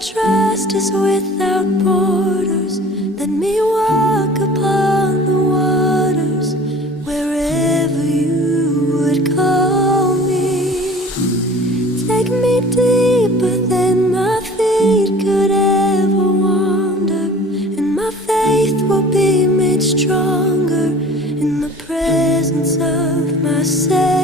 trust is without borders. Let me walk upon the waters wherever you would call me. Take me deeper than my feet could ever wander, and my faith will be made stronger in the presence of myself.